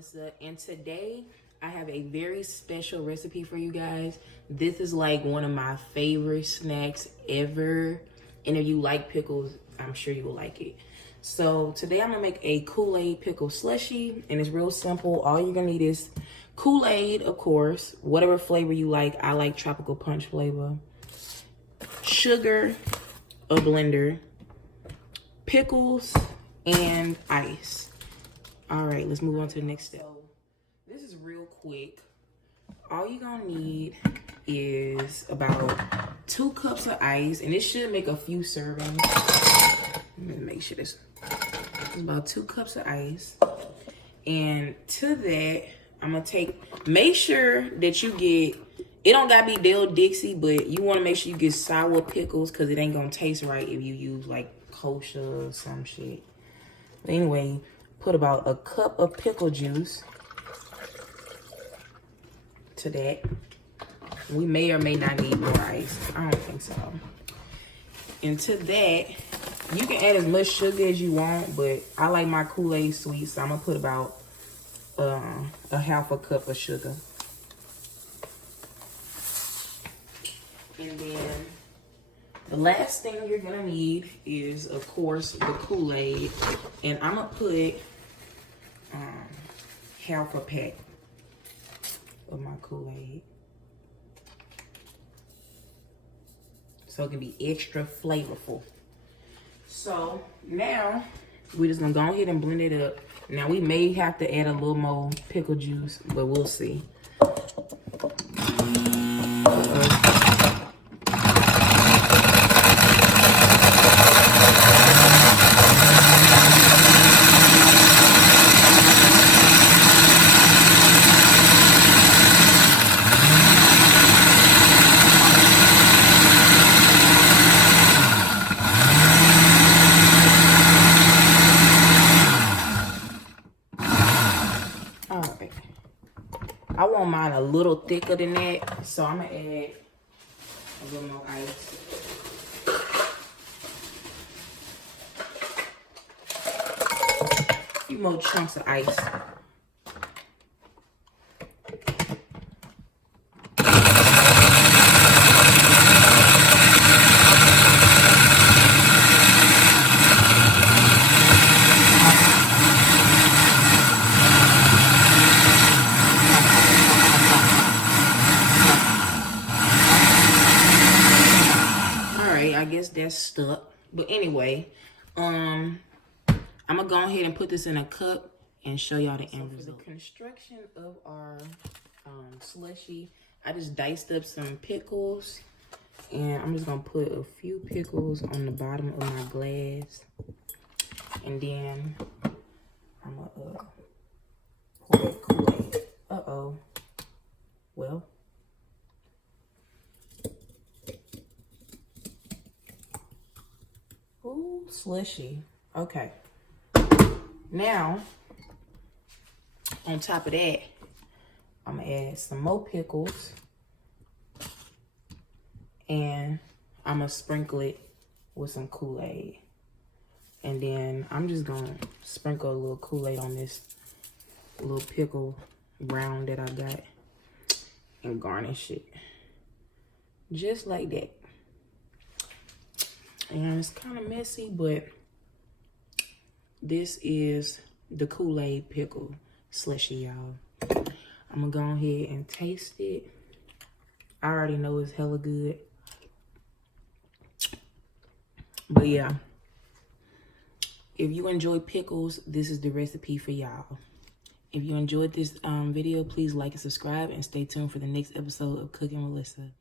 Lyssa, and today I have a very special recipe for you guys. This is like one of my favorite snacks ever, and if you like pickles, I'm sure you will like it. So today I'm gonna make a Kool-Aid pickle slushie, and it's real simple. All you're gonna need is Kool-Aid, of course, whatever flavor you like. I like tropical punch flavor. Sugar, a blender, pickles, and ice. All right, let's move on to the next step. So, this is real quick. All you're gonna need is about 2 cups of ice, and this should make a few servings. Let me make sure this is about 2 cups of ice. And to that, I'm gonna make sure that you get, it don't gotta be Dill Dixie, but you wanna make sure you get sour pickles because it ain't gonna taste right if you use like kosher or some shit. But anyway, put about a cup of pickle juice to that. We may or may not need more ice. I don't think so. And to that, you can add as much sugar as you want, but I like my Kool-Aid sweet, so I'm gonna put about a half a cup of sugar. And then the last thing you're gonna need is, of course, the Kool-Aid. And I'm gonna put half a pack of my Kool-Aid, so it can be extra flavorful. So now we're just gonna go ahead and blend it up. Now we may have to add a little more pickle juice, but we'll see. Alright, I want mine a little thicker than that, so I'm gonna add a little more ice. A few more chunks of ice. I guess that's stuck, but anyway, I'm gonna go ahead and put this in a cup and show y'all the end result. For the construction of our slushie, I just diced up some pickles, and I'm just gonna put a few pickles on the bottom of my glass, and then I'm gonna pour that Kool-Aid. Well, ooh, slushy. Okay. Now, on top of that, I'm gonna add some more pickles, and I'm gonna sprinkle it with some Kool-Aid. And then I'm just gonna sprinkle a little Kool-Aid on this little pickle round that I got and garnish it. Just like that. And it's kind of messy, but this is the Kool-Aid pickle slushie, y'all. I'm gonna go ahead and taste it. I already know it's hella good. But yeah, if you enjoy pickles, this is the recipe for y'all. If you enjoyed this video, please like and subscribe, and stay tuned for the next episode of Cooking with Lyssa.